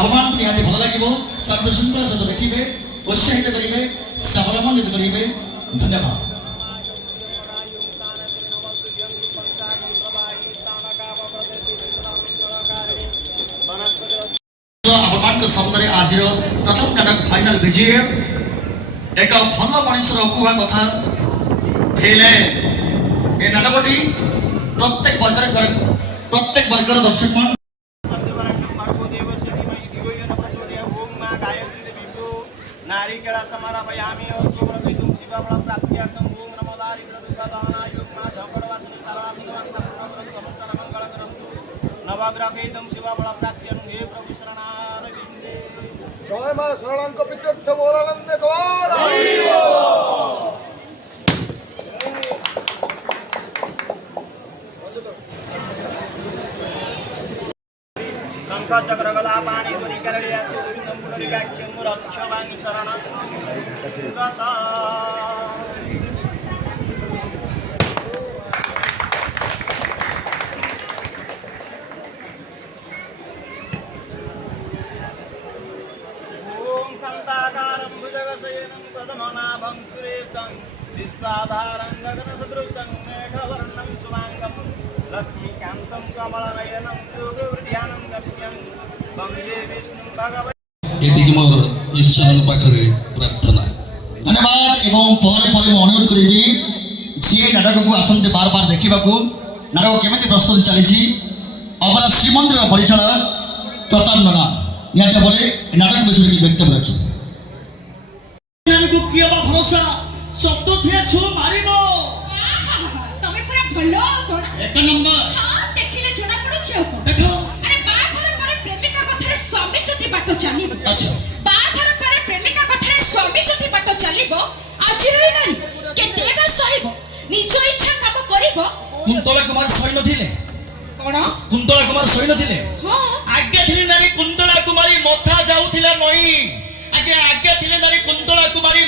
ଆପଣମାନଙ୍କୁ ନିହାତି ଭଲ ଲାଗିବ। ଶାନ୍ତ ଶୃଙ୍ଖଳ ସହିତ ଦେଖିବେ, ଉତ୍ସାହିତ କରିବେ, ସାବଲମ୍ବିତ କରିବେ। ଧନ୍ୟବାଦ। ଆପଣମାନଙ୍କ ଶବ୍ଦରେ ଆଜିର ପ୍ରଥମ ନାଟକ ଫାଇନାଲ ବିଜୟ ଏକ ଭଲ ମଣିଷର କୁହା କଥା ହେଲେ ଏ ନାଟକଟି ପ୍ରତ୍ୟେକ ବର୍ଗର ଦର୍ଶକ जय मां शरणांक पितृत्व बोलानंद द्वार शंख चक्र गदा पाणी धुरी करलिया गोविंदम पुनरिकाख्यम रक्षवाणी शरणं गता ओम संताकारं भुजगशयनं पद्मनाभं सुरेशं विश्वाधारं गगनसदृशं मेघवर्णं शुभांगं लक्ष्मीकान्तं कमलनयनं योगवृद्ध्यानं गम्यं वन्दे विष्णुं भगवते। এদিকে মোর ঈশ্বরের পাখরে প্রার্থনা। ধন্যবাদ। এবং পরে পরে ମୁଁ ଅନୁରୋଧ କରିବି ଯିଏ ନାଟକକୁ ଆସନ୍ତି ବାର ବାର ଦେଖିବାକୁ ନାଟକ କେମିତି ପ୍ରସ୍ତୁତି ଚାଲିଛି ଅବଲା ଶ୍ରୀମନ୍ଦିର ପରିଚାଳକ ପ୍ରତାପନା ନିହାତି ଭାବରେ ଏ ନାଟକ ବିଷୟରେ କି ବକ୍ତବ୍ୟ ରଖିବେ। କିଏ ବା ଭରସା ଶବ୍ଦ ଥିଲେ ଛୁଅ ମାରିବ। ତମେ ପୁରା ଭଲ କଣ ଏକ ନମ୍ବର। ହଁ ଦେଖିଲେ ଜଣା ପଡୁଛି ଆଉ କଣ। ଦେଖ ଆରେ ବାହାଘର ପରେ ପ୍ରେମିକା କଥାରେ ସ୍ୱାମୀ ଯଦି ବାଟ ଚାଲିବ ଆଚ୍ଛା ବାହାଘର ପରେ ପ୍ରେମିକା କଥାରେ ସ୍ୱାମୀ ଯଦି ବାଟ ଚାଲିବ ଆଜିର ଏ ନାରୀ କେତେ ବା ସହିବ ନିଜ ଇଚ୍ଛା କାମ କରିବ। କୁନ୍ତଳା କୁମାର ସହି ନଥିଲେ କଣ କୁନ୍ତଳା କୁମାର ସହି ନଥିଲେ ହଁ ଆଜ୍ଞା ଥିଲେ ନାରୀ କୁନ୍ତଳା କୁମାରୀ ମଥା ଯାଉଥିଲା ନଈ। ଆଜ୍ଞା ଆଜ୍ଞା ଥିଲେ ନାରୀ କୁନ୍ତଳା କୁମାରୀ